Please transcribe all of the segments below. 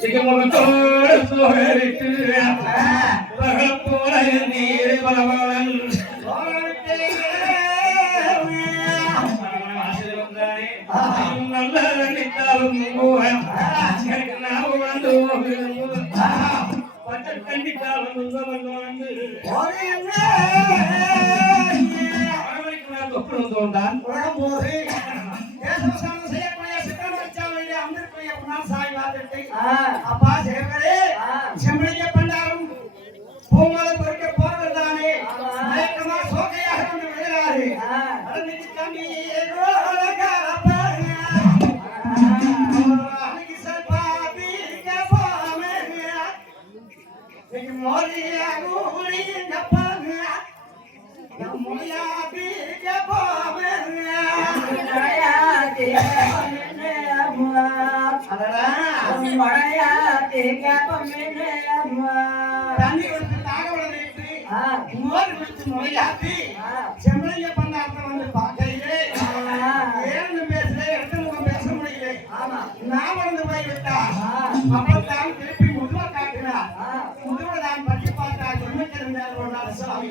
சிகமுகத்தோடு சோழரிட்டு போல நீர் பலவளன் நல்ல நினைத்தாலும் எனக்கு நான் வந்து பச்சை கண்டித்தாலும் தொப்பு வந்தான் போது அப்பா சேவரே செம்மணிக்க பண்டாரும் பூமாலை பொறுக்க போறது தானே மயக்கமா சோகையாக வந்து விழுகிறாரு அன்னைக்கு தம்பி ஏதோ செம்மலைய பண்ணாத்த வந்து பார்க்கையிலே ஏன்னு பேசல எடுத்து முகம் பேச முடியல நான் வந்து போய்விட்டா அப்பதான் திருப்பி முதுவை காட்டினா முதுவை நான் பற்றி பார்த்தா சொன்ன சாமி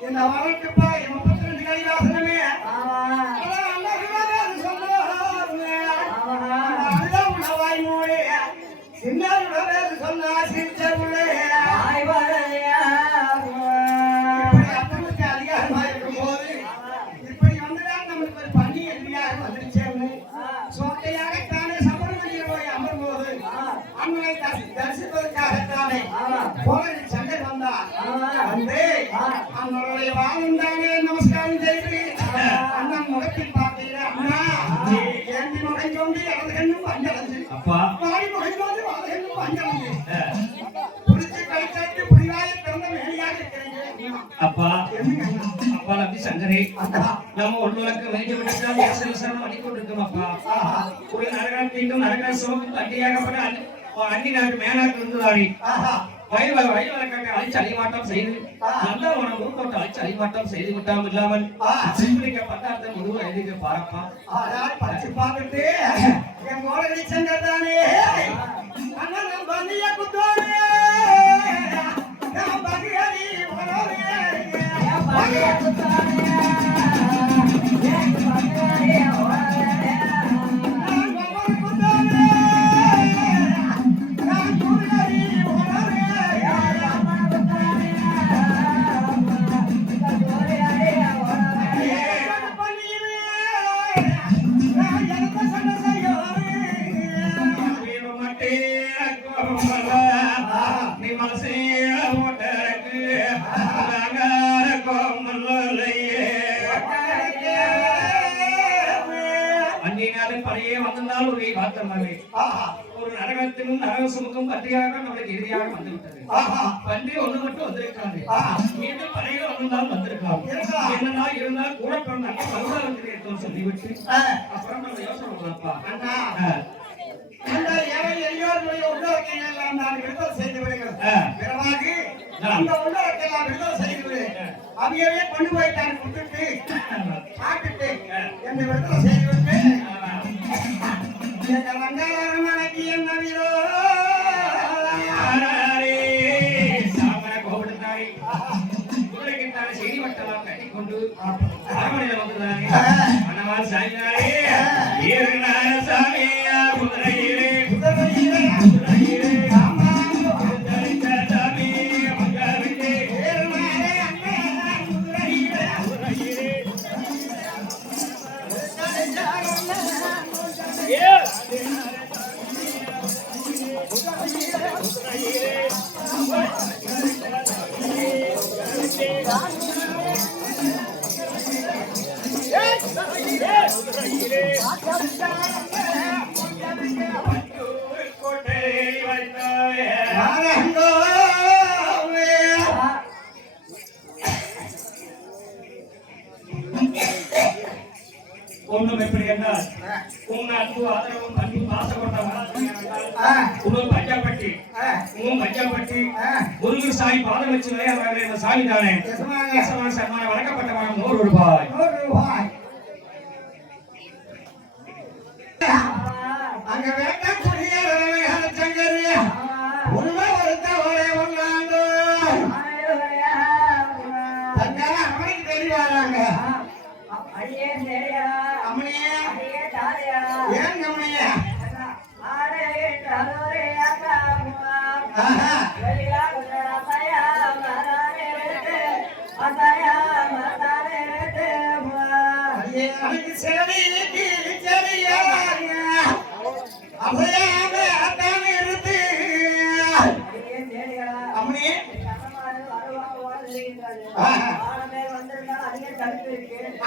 இந்த வரட்டுப்பா என் 32 கைலாசனமே சொன்னா சிரிச்சவுளே அதிகாரமா இருக்கும் போது இப்படி வந்துதான் நமக்கு ஒரு பண்ணி எதிரியாக வந்துருச்சேன்னு சோட்டையாகத்தானே சபரிமலையில் போய் அமரும் போது அண்ணனை தரிசிப்பதற்காகத்தானே போகிற சண்டை வந்தார் வந்து அண்ணனுடைய வாழும் தானே நமஸ்காரம் செய்து அண்ணன் முகத்தில் பார்த்தீங்கன்னா அண்ணா ஏந்தி முகைஞ்சோண்டி எனது கண்ணும் பஞ்சலஞ்சு வாடி முகைஞ்சோண்டி வாழை கண்ணும் பஞ்சலஞ்சு புடிச்சு கழிச்சாட்டு புரிவாய பிறந்த மேலியாக இருக்கிறீங்க அப்பா அப்பா நம்பி சங்கரே நம்ம ஒருவருக்கு வேண்டி விட்டால் ஏசலசனம் பண்ணிக்கொண்டிருக்கோம் அப்பா ஒரு நரகான் தீண்டும் நரகான் சோகம் கட்டியாகப்பட்ட அன்னி நாட்டு மேனாட்டு இருந்ததாடி வயல்வழக்காக அழிச்சு அழிமாட்டம் செய்து நல்ல உணவு போட்டு அழிச்சு அழிமாட்டம் செய்து விட்டாமல் இல்லாமல் சிம்பிளிக்க பட்டார்த்த முழு வயதுக்கு பாரப்பா பறிச்சு பார்த்துட்டு என் கோடகை சென்றதானே அண்ணன் பந்திய குத்தோனே நான் பகிரடி வரவே பகிர குத்தோனே ஒரு நரகத்திலும் நரக சுமுகம் பற்றியாக நம்மளுக்கு இறுதியாக வந்துவிட்டது பன்றி ஒண்ணு மட்டும் வந்திருக்காது மீண்டும் பழைய வந்தால் வந்திருக்கலாம் என்னன்னா இருந்தால் கூட பிறந்தாங்க சொல்லிவிட்டு அப்புறம் நம்ம யோசனை பண்ணலாம்ப்பா அவையவே கொண்டு போயிட்டாங்க கொடுத்துட்டு சாப்பிட்டு எந்த விதத்துல செய்து மனக்கு என்ன வீரோ சாமர கோபடுத்தாரி குதிரைக்கிட்டான செய்தி வட்டலாம் கட்டிக்கொண்டு அரமனையில் வந்துதானே மனவால் சாய்ந்தாரே ஏறுகிறார சாமியா குதிரையிலே குதிரையிலே குதிரையிலே ஒன்றும் எப்படி என்றால் உன் அன்பு ஆதரவும் பண்பு பாசப்பட்ட உங்கள் பஞ்சாப்பட்டி முருகு சாமி பாதம் வச்சு விளையாடுறாங்க இந்த சாமி தானே சன்மான வழங்கப்பட்ட 100 ரூபாய் அங்க வேண்டாம் அம்மையே எனக்கு செடி செடியா அபயாம அதானே இருந்து அம்மையே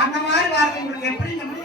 அந்த மாதிரி வார்த்தை உங்களுக்கு எப்படி நம்ம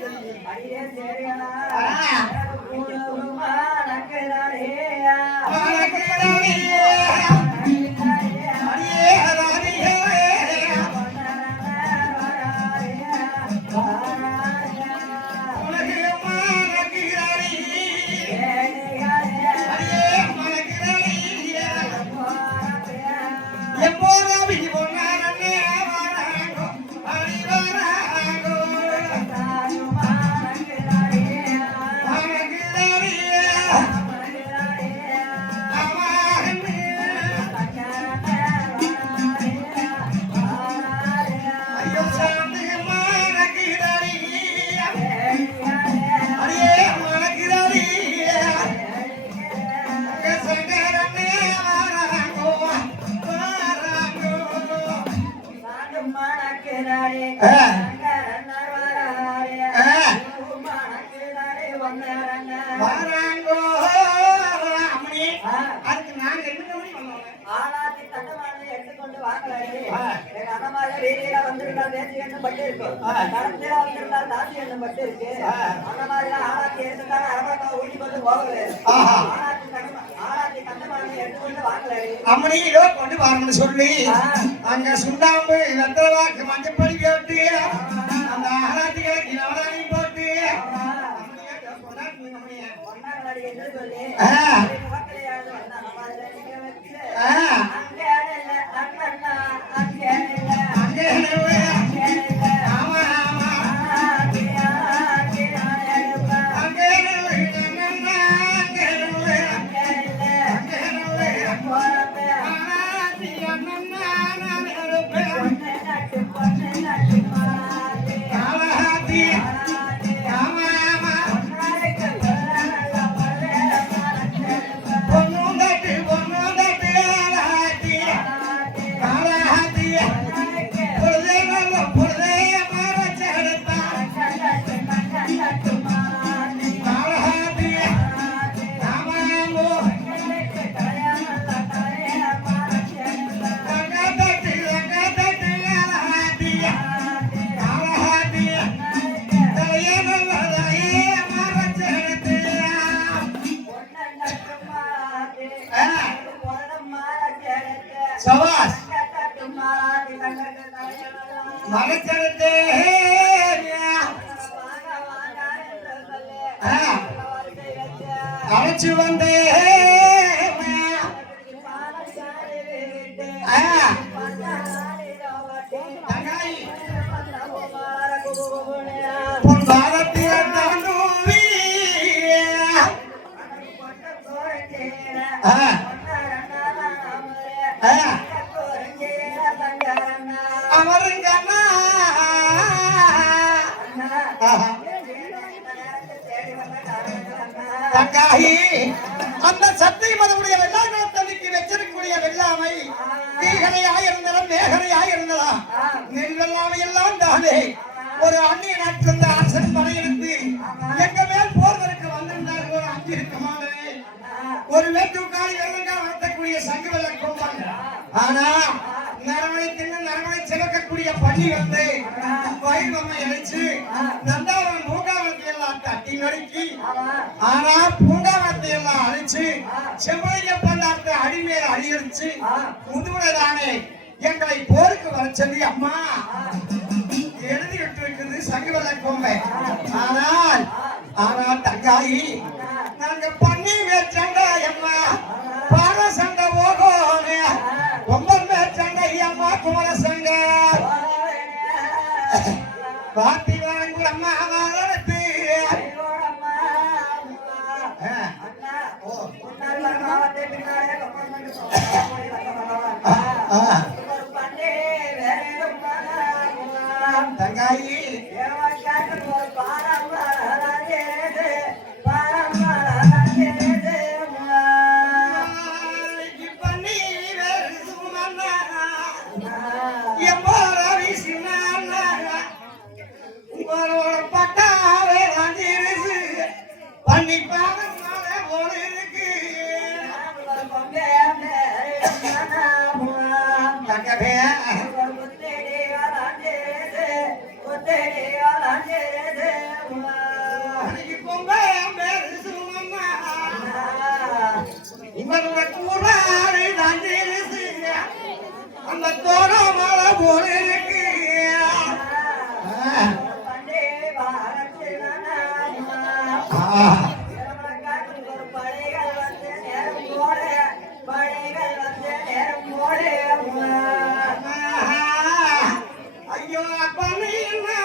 அம்மனியோ கொண்டு வாங்கன்னு சொல்லி அங்க சுண்ணாம்பு வெத்தவாக்கு மஞ்சப்படி போட்டு அந்த ஆராத்திகளுக்கு நவராணி போட்டு சவாஸ் மனச்சடத்தே அழைச்சு வந்தே பொன் பாரத்தியன் அமருங்கண்ணா தங்காயி அந்த சத்திய மதமுடைய வெள்ளாங்கத்தன்னைக்கு வச்சிருக்கக்கூடிய வெள்ளாமை தீகனையாயிருந்தாலும் மேகனையாயிருந்தலாம் நெல் வெள்ளாமை எல்லாம் தானே ஒரு அந்நிய நாட்டிலிருந்து அரசன் படையெடுத்து எங்க மேல் போர்வதற்கு வந்திருந்தார்கள் ஒரு அஞ்சு இருக்கமானே ஒரு வேட்டுக்காலி வெள்ளங்கா வளர்த்தக்கூடிய சங்கு வெள்ள கொம்பன் ஆனா நரமனை தின்னு நரமனை சிவக்கக்கூடிய பள்ளி வந்து வயிறுமை அழைச்சு நந்தாவன் பூங்காவனத்தை எல்லாம் தட்டி நறுக்கி ஆனா பூங்காவனத்தை எல்லாம் அழிச்சு செம்பளைய பண்டாரத்தை அடிமேல் அடியடிச்சு முதுகுலதானே எங்களை போருக்கு வர சொல்லி அம்மா எழுதி விட்டு இருக்குது சங்குவல்ல கொம்பை ஆனால் தங்காயி நாங்க பண்ணி வச்சங்க அம்மா பாட சண்டை ஓகோனே ஒம்பன் மேற்சங்க ஐயம்மா குமர சங்க பாத்தி வாங்கி அம்மா வளர்த்து தங்காயி போல இருக்கு தங்கவே இவங்க கூறாரு அந்த தோரம் மழை போல இருக்கு ஐயோ பண்ணினா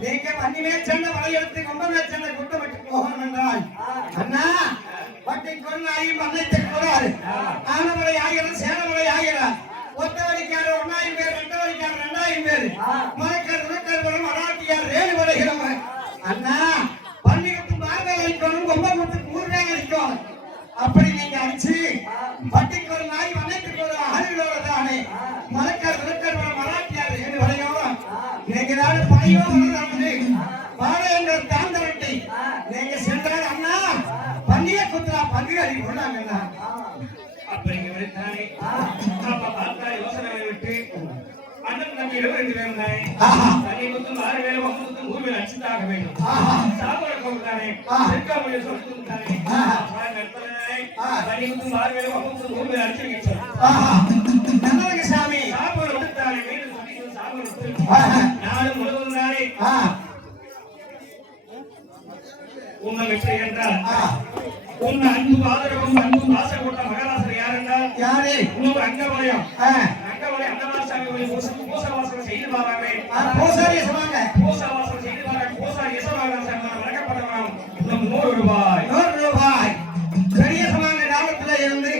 நீங்க பண்ணிமே சென்ன வளையெடுத்து கொம்பமே சென்னை குட்டமிட்டு போகணும் என்றால் அண்ணா பட்டி கொன்னாயி மன்னைத்தை கூறாரு ஆனமலை ஆகிறது சேனமலை ஆகிறார் ஒத்த வரிக்காரு 1000 பேர் 2 வரிக்காரு 2000 பேர் மலைக்கார் உனக்கர் மராட்டியார் 7 வருகிறவன் அண்ணா பன்னிரத்து மார்பை வைக்கணும் கொம்பமுத்து கூர்மையாக இருக்கும் அப்படி நீங்க அடிச்சு பட்டிக்கு ஒரு நாய் மன்னைக்கு ஒரு ஆளுகளோட தானே மலைக்கார் உனக்கர் மராட்டியார் 7 வரையும் நீங்க நாடு பையோ வந்து பாளையங்கள் தாண்டவட்டி நீங்க சென்றால் அண்ணா பன்னிய குத்துறா பங்குகாரி கொள்ளாங்க அப்படிங்க விட்டானே அப்ப பார்த்தா யோசனை விட்டு அண்ணன் நம்பி 22 பேர் தானே தனி மொத்தம் 6 பேர் மொத்தம் 100 பேர் அடிச்சுதாக வேண்டும் சாப்பாடு கொடுத்தானே இருக்காமலே சொல்லிட்டு தானே தனி மொத்தம் 6 பேர் மொத்தம் 100 பேர் அடிச்சு நல்லவங்க சாமி சாப்பாடு கொடுத்தானே மீண்டும் சொல்லி சாப்பாடு நாடு முழுவதும் தானே உண்மை வெற்றி என்றால் உன் அன்பு ஆதரவும் அன்பு ஆசை கொண்ட மகராசர் யார் என்றால் யாரு இன்னொரு அங்கவலயம் அங்கவாசாமி பூசவாசம் செய்து பாராமே பூசாரி சொன்னாங்க பூசவாசம் செய்து பாராங்க பூசாரி எசவாக வழங்கப்படுவாங்க 100 ரூபாய் 100 ரூபாய் பெரிய சமாங்க கிராமத்துல இருந்து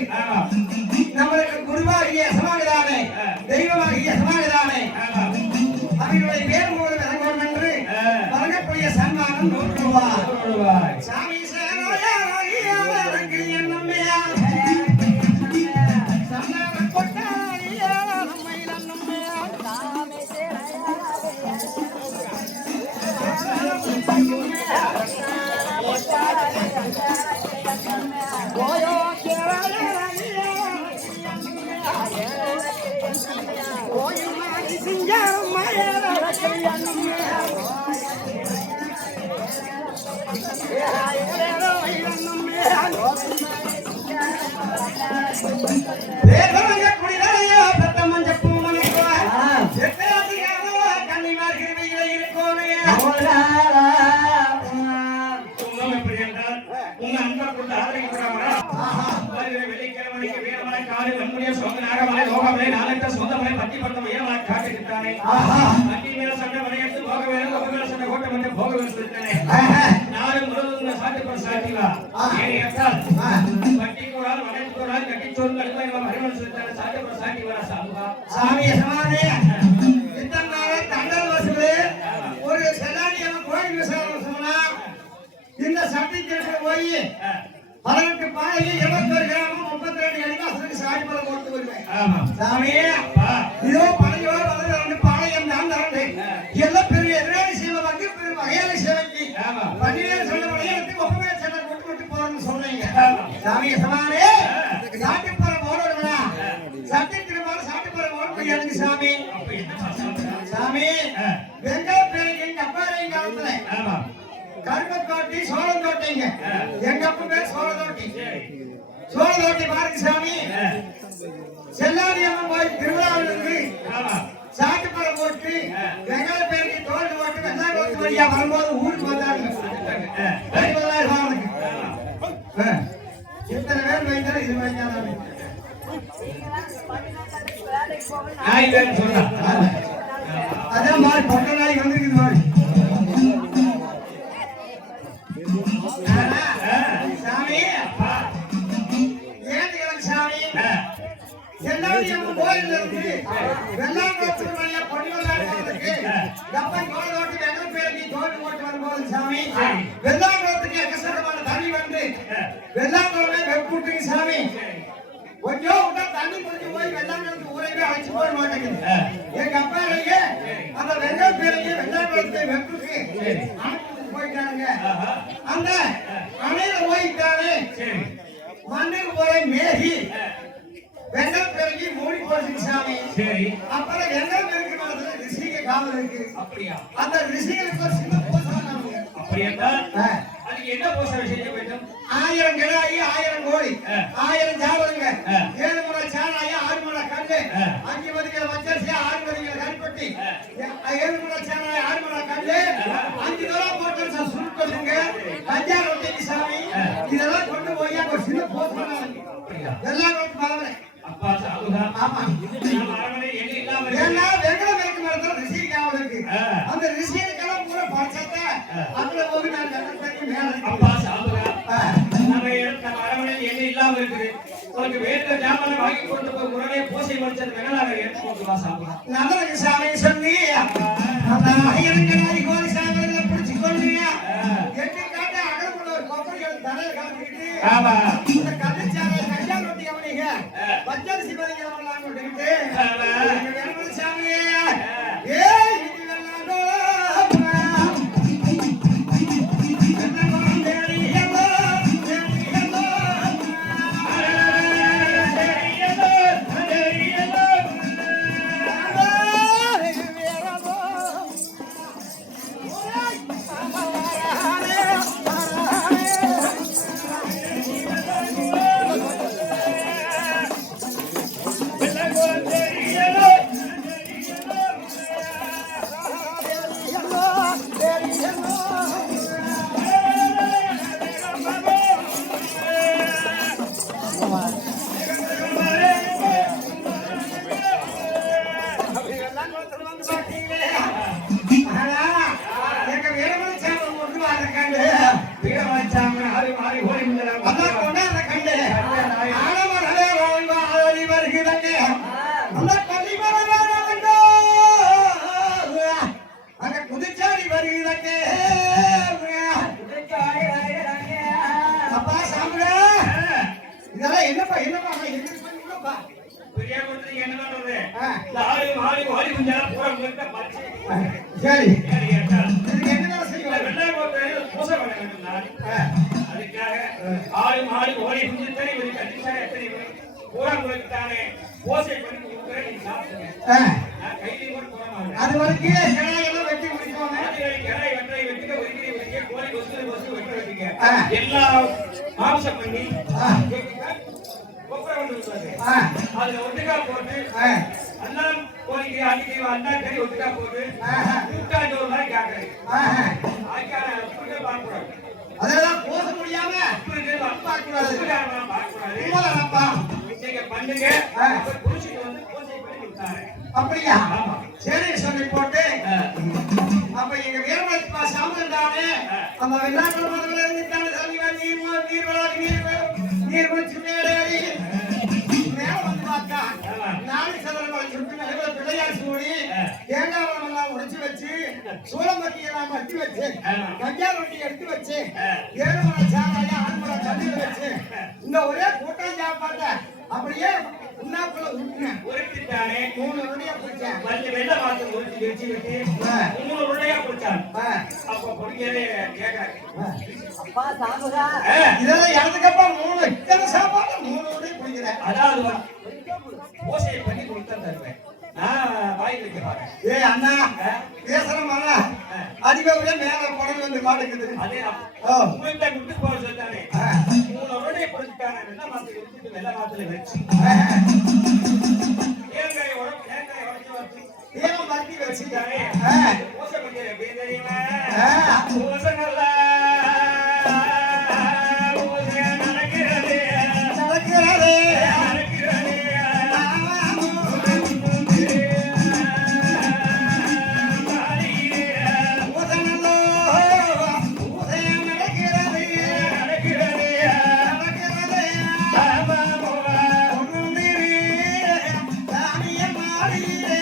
நம்மளுக்கு குருவாகிய சமாகதானே தெய்வமாகிய சமாகதானே அவர்களுடைய பேர் மூலம் இறங்கணும் என்று வழங்கக்கூடிய சன்மானம் 100 ரூபாய் சாமி வேதவங்க குடிதாரையோ பெத்த மஞ்ச பூமணிக்கோ எத்தனையாவோ கன்னிமார் கிருமியில இருக்கோனே உங்க எப்படி என்றால் உங்க அன்பை கொண்டு ஆதரிக்கிறாங்களா வெள்ளிக்கிழமைக்கு வீரமலை காடு வெண்முடிய சொந்த நாகமலை லோகமலை நாளட்ட சொந்தமலை பட்டி பட்டம் வீரமலை காட்டிருக்கானே பட்டி மேல சண்டை மலையெடுத்து போக வேணும் போக மேல சண்டை கோட்டை வந்து போக வேணும் சொல்லிட்டானே நாடு முழுவதும் சாட்டிப்பட சாட்டிவா ஏனி என்றால் பட்டி கூடாது வளைத்து கூடாது கட்டிச்சோறு கடுப்பாய் அறிவன் சொல்லிட்டானே சாட்டிப்பட சாட்டிவா சாமுகா சாமி சமாதே இத்தனை தண்டல் வசூலே ஒரு செல்லானியம்மன் கோயில் விசாரணை சொன்னா இந்த சட்டிக்கு போய் 18 பாயி 21 கிராமம் 32 அடிவாசலுக்கு சாட்டிப்படம் போட்டு வருவேன். சாமி இதோ பழையோ 12 பாளையம் தான் தரேன். எல்லாம் பெரிய எதிராளி சேவை வந்து பெரிய வகையான சேவைக்கு 12 சொல்ல வளையத்துக்கு ஒப்பமே சட்டை கொட்டு போறேன்னு சொன்னீங்க. சாமி சமானே சாட்டிப்படம் போடுறா சட்டி திருமால சாட்டிப்படம் போட்டு எனக்கு சாமி சாமி வெங்கா பேருக்கு எங்க அப்பா எங்க காலத்துல கருமத்தோட்டி சோழந்தோட்டிங்க எங்க அப்பா பேர் சோழந்தோட்டி பாருங்க சாமி செல்லாடியம்மன் கோயில் திருவிழாவிலிருந்து சாட்டுப்படம் போட்டு வெங்காய பேருக்கு தோல்வி போட்டு வெள்ளாங்கோத்து வழியா வரும்போது ஊருக்கு வந்தாங்க எத்தனை பேர் வைத்தாலும் இது வைக்காதாங்க அதான் மாதிரி பொட்ட நாய் வந்துருக்குது மாதிரி சாமி ஏன் சாமி செல்லாடியம்மன் கோயில் இருந்து வெள்ளாங்கோத்து வழியா பொடிவல்லாடுறதுக்கு கப்பன் கோலோட்டு வெங்கல் பேருக்கு தோல்வி போட்டு வரும்போது சாமி வெள்ளாங்கோத்துக்கு எக்கசக்கமான தண்ணி வந்து வெள்ளாங்கோலை வெப்புட்டுங்க சாமி கொஞ்சம் விட்டா தண்ணி குடிச்சு போய் வெள்ளாங்கோத்து ஊரையே அழைச்சு போக மாட்டேங்குது எங்க அப்பா அந்த வெங்கல் பேருக்கு வெள்ளாங்கோத்தை வெப்புக்கு போயிட்டானுங்க அந்த அணையில போயிட்டாரு மண்ணுக்கு போய் மேகி வெங்கல் பெருகி மூடி போடுச்சு சாமி அப்புறம் வெங்கல் பெருக்கு மரத்துல ரிஷிக காவல் இருக்கு அப்படியா அந்த ரிஷிகளுக்கு ஒரு சின்ன போசாங்க அப்படியா அதுக்கு என்ன போசா செய்ய வேண்டும் 1000 கிடாயி 1000 கோழி 1000 ஜாவலுங்க 7 முறை சாணாயி 6 முறை கல்லு 5 மதிக்கிற வச்சரிசி 6 மதிக்கிற கருப்பட்டி 7 முறை சாணாயி 6 முறை கல்லு 5 தடவை போட்டு சுருட்டுங்க கஞ்சா ரொட்டி சாமி இதெல்லாம் கொண்டு போய் ஒரு சின்ன போஸ் பண்ணாங்க எல்லாம் மரவனை அப்பா சாதுதா ஆமா மரவனை என்ன இல்லாம ஏன்னா வெங்கல வெங்க மரத்துல ரிஷி காவல் இருக்கு அந்த ரிஷிகளுக்கெல்லாம் பூரா பச்சத்தை அதுல போய் நான் கட்டத்துக்கு மேல அப்பா சாதுதா நம்ம எடுத்த மரவனை என்ன இல்லாம இருக்குது உங்களுக்கு வேற ஜாமான் வாங்கி கொண்டு போய் உடனே பூசை முடிச்சது வெங்கலாக எடுத்து கொண்டு வா சாதுதா நல்லது சாமி சொல்லி அந்த ஐயங்கனாரி கோரி சாமிகளை பிடிச்சு கொள்ளுங்க எட்டு காட்ட அகலமுள்ள ஒரு கொப்பரைகள் தலையில காட்டிக்கிட்டு ஆமா இந்த கல்லுச்சாலை கல்யாண ரொட்டி அவனீங்க பச்சரிசி பதிங்க வரலாம் கொண்டுக்கிட்டு வேணுமதி சாமியே ஏய் இது வெள்ளாண்டோ சரி அதுக்காக ஆடு மாடு ஓடி குஞ்சு தனி ஒரு கட்டிச்சாரு எத்தனை பூரா முறைத்தானே போசை பண்ணி கொடுக்குறேன் சாப்பிடுங்க கையில கூட போட மாட்டேன் அது வரைக்கும் கிடாயெல்லாம் வெட்டி முடிக்கணும் கிடாய் வெட்டை வெட்டிக்க ஒதுக்கி ஒதுக்கி கோழி கொசு வெட்ட வெட்டிக்க எல்லா மாம்சம் பண்ணி கொப்பரை வந்து உள்ளது. ஆ, அதுல ஒட்டுக்கா போட்டு ஆ, அண்ணா கோரிக்கை அன்னைக்கு அண்ணா கறி ஒட்டுக்கா போட்டு ஆஹா, கூட்டாஞ்சோறு மாதிரி கேட்கறேன். ஆஹா. அதுக்கான அப்படியே பார்க்கக்கூடாது. அதெல்லாம் போக முடியாம அப்படியே பார்க்கக்கூடாது. பார்க்கக்கூடாது. உண்மைதானப்பா? நீங்க பண்ணுங்க. ஆ. அப்புறம் புடிச்சிட்டு வந்து பூஜை பண்ணி கொடுத்தாரு. அப்படியா? ஆமா. சரி சொல்லி போட்டு ஆ. அப்ப எங்க வீரமணிப்பா சாமந்தானே அந்த வெள்ளாட்டு மதத்துல இருந்துட்டான சாமிவார் நீர் குளிச்சு மேலேறி மேல வந்து பார்த்தா ஆமா. நாலு சதுரங்களை சுட்டு மேல பிள்ளையார் சூடி தேங்காய் எல்லாம் உடைச்சு வச்சு சூளம்பத்தி எல்லாம் கட்டி வச்சு ஆமா. கஞ்சா ரொட்டி எடுத்து வச்சு ஆ. ஏழுமலை சாராய ஆண்மலை தண்ணியில் வச்சு இந்த ஒரே கூட்டம் சாப்பாட்ட அப்படியே உண்ணாக்குள்ள விட்டுனேன். உருட்டிட்டானே. 3 உருண்டையா பிடிச்சேன். மஞ்சள் வெள்ளை மாத்து உருட்டி வச்சு விட்டு 3 உருண்டையா குடிச்சான். அப்ப குடிக்கவே கேட்கறாரு. அப்பா சாமுகா இதெல்லாம் இடத்துக்கப்பா 3 இத்தனை சாப்பாடு 3 உருண்டை குடிக்கிறேன். அதாவது ஓசையை பண்ணி கொடுத்தா தருவேன். நான் வாய் வைக்க பாருங்க. ஏய் அண்ணா பேசுறமாண்ணா அதிகவிட மேல குடல் வந்து மாட்டேங்குது. அதே ஓ உங்கள்கிட்ட விட்டு போக சொல்லிட்டானே. 3 உருண்டையை குடிச்சுட்டானே. வெள்ளை மாத்து எடுத்துட்டு வெள்ளை மாத்துல வச்சு தேங்காய் உடைச்சு வச்சு ஏன் மறுத்தி வச்சுட்டானே. ஓசை கொஞ்சம் எப்படி தெரியுமா? ஆ. ஓசை நல்லா ஓசை நடக்கிறது நடக்கிறதே நடக்கிறது. ஊதனல்லோ ஊதையம் நடக்கிறது நடக்கிறதே ஒன்றுமிரே தானியம் மாறியே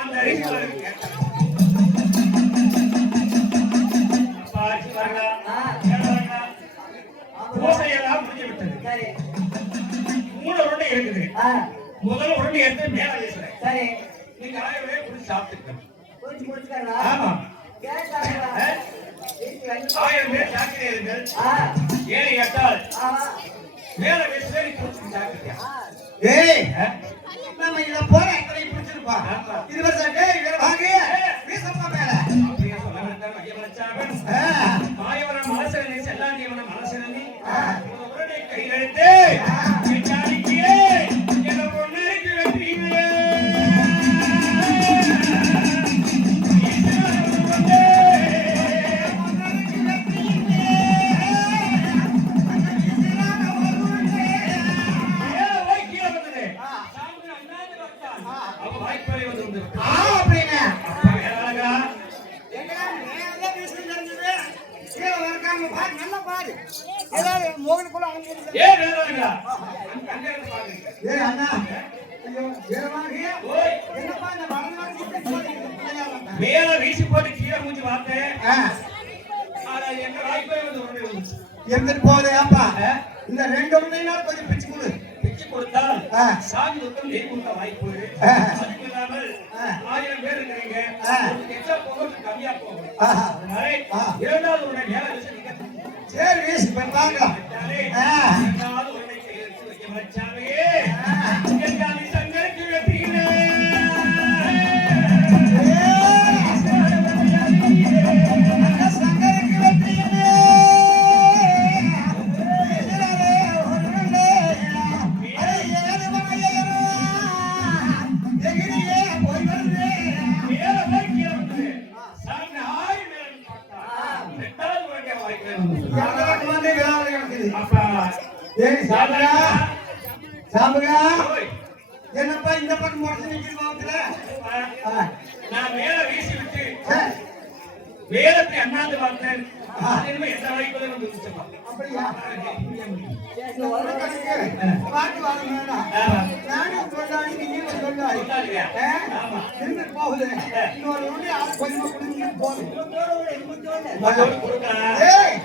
அந்த அறிவியல் இருக்கு. அப்பா ஆச்சு வரலாம். ஏழாங்களா? ஓசையெல்லாம் முடிஞ்சு விட்டது. சரி 3 உருண்டை இருக்குது. முதல் உருண்டை எடுத்து மேல வீசுறேன். சரி நீங்க 1000 பேர் குடிச்சு சாப்பிட்டுக்கணும். குடிச்சு முடிச்சுக்கறா ஆமா. கேட்டாங்களா 1000 பேர் சாப்பிடுறீர்கள். ஆ 7 8 ஆமா மேல வீசுறேன். நீ குடிச்சு சாப்பிட்டியா? ஏய் நம்ம இத போற அத்தனை பிடிச்சிருப்பா. ஆமா. இது வருஷம் டேய் வேற வாங்க. வீசப்பா மேல. அப்படியே சொல்ல வேண்டாம். ஐயவரச்சாமன். மாயவரம் மனசனி செல்லாண்டியவன மனசனி. ஒரு உருண்டை கையில் எடுத்து விசாரிக்கியே என பொண்ணுக்கு வெற்றியே. அப்படினே. எங்கடா மேல வீசி நடந்தது. கீழ வரக்காம பாரு நல்லா பாரு. ஏதாவது மோகனுக்குள்ள அங்கிருந்து. ஏய் அண்ணா. ஐயோ வேற வாங்க. என்னப்பா இந்த மரணம் கிட்ட போறீங்க. மேல வீசி போட்டு கீழே மூஞ்சி பார்த்தேன். ஆ ஆனா எங்க வாய்ப்பே வந்து உடனே வந்துச்சு. எந்திர போதேப்பா. இந்த 2 உண்மையினா கொஞ்சம் பிச்சு கொடு. பிச்சு கொடுத்தால் ஆ. சாமி ஒருத்தம் நெய் கொடுத்த வாய்ப்பு. ஆ. அதுக்கு இல்லாமல் 1000 பேர் இருக்கிறீங்க. ஆ. எக்ஸ்ட்ரா போகும் கம்மியா போகும். ஆஹா. அதனால ஆ. இரண்டாவது உடனே மேல வீசி நீங்க சரி வீசி பண்ணாங்க. வச்சாலே ஆ. இரண்டாவது உடனே கையில் எடுத்து வைக்க வச்சாலே எங்காலி சங்கருக்கு வெற்றியிலே. சங்கருக்கு வெற்றியமே. ஒரு உருண்டை. அரை ஏழு மலையேறோ. எகிரியே போய் வருதே. மேல போய் கீழே வந்தது. சாமி ஆய் மேல பார்த்தா இரண்டாவது உடனே வாய்ப்பே வந்து யாருக்கு வந்து விழாவில் நடக்குது. அப்பா ஏய் சாமுகா. சாமுகா. ஓய் என்னப்பா இந்த பக்கம் முறைச்சு நிக்கிற மாவத்துல? நான் மேல வீசி விட்டு சரி. வேலத்தை அண்ணாந்து பார்த்தேன். அதிலுமே எந்த வாய்ப்புகளும் வந்து வச்சிருப்பான். அப்படியா? இந்த உலக பாட்டு வாங்க வேண்டாம். நானும் சொல்லாடி நீங்களும் சொல்லாடி. சொல்லாடியா? ஆமா. திரும்பி போகுது. இன்னொரு உருண்டை ஆள் கொஞ்சமா குடிங்க போதும். மத்தவங்க கொடுக்கலாம். ஏய்.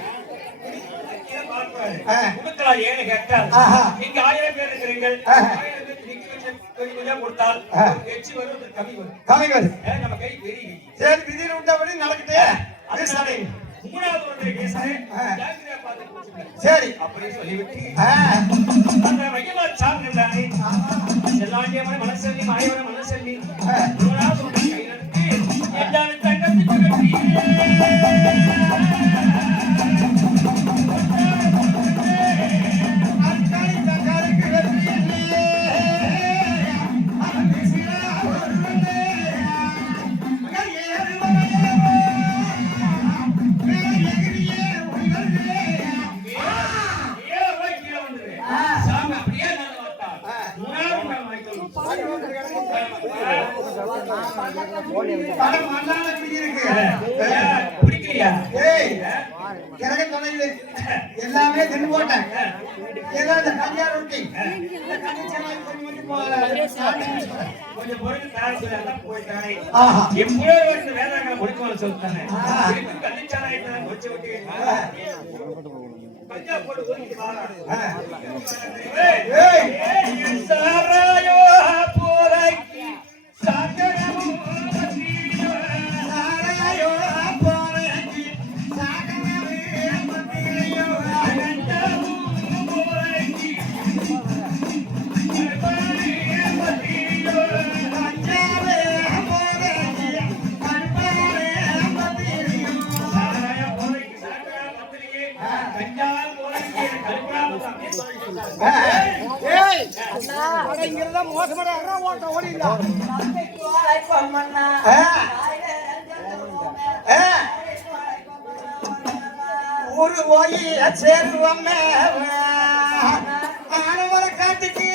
கீழே பார்ப்பாரு. ஆ. கொடுக்கலாம் ஏன்னு கேட்டால் ஆஹா. நீங்க 1000 பேர் இருக்கிறீர்கள். ஆஹா. 1000 பேர் நிக்க வச்ச கொஞ்சம் கொஞ்சம் கொடுத்தால் எச்சி வரும் கம்மி வரும் கம்மி வருது நம்ம கை பெரிய சரி விதியில் விட்டபடி நடக்குது அது சரி மூணாவது ஒன்றை பேசுறேன் ஜாக்கிரதையா பார்த்து குடிச்சுங்க. சரி அப்படியே சொல்லிவிட்டு அந்த மையமா சாமி தானே எல்லாண்டியமான மனசெல்லி மாயவன மனசெல்லி மூணாவது ஒன்றை கையிலிருந்து எல்லாமே தங்கத்தி பகட்டி எல்லாமே தின்னு போட்டேன் ஏதோ இந்த கல்யாண ரொட்டி கொஞ்சம் பொருள் தாழ்ச்சி போயிட்டானே எப்போ இந்த வேதாங்களை முடிக்க சொல்லிட்டானே கல்லிச்சாராயத்தை முடிச்சு விட்டு பஞ்சாப் போட்டு ஓடிட்டு சாராயோ போராக்கி சாகரமோ சாராயோ போராக்கி சாகரமே மத்தியோ அனந்தமோ போராக்கி கர்பரே மத்தியோ அஞ்சாவே போராக்கி கர்பரே மத்தியோ சாராய போராக்கி சாகர மத்தியே கஞ்சா போராக்கி கர்பரா மத்தியே ஏய் அட இங்கறத மோசமடா ஓட்ட ஓடிடா ஊரு போய் சேருவமே ஆனவர காட்டுக்கு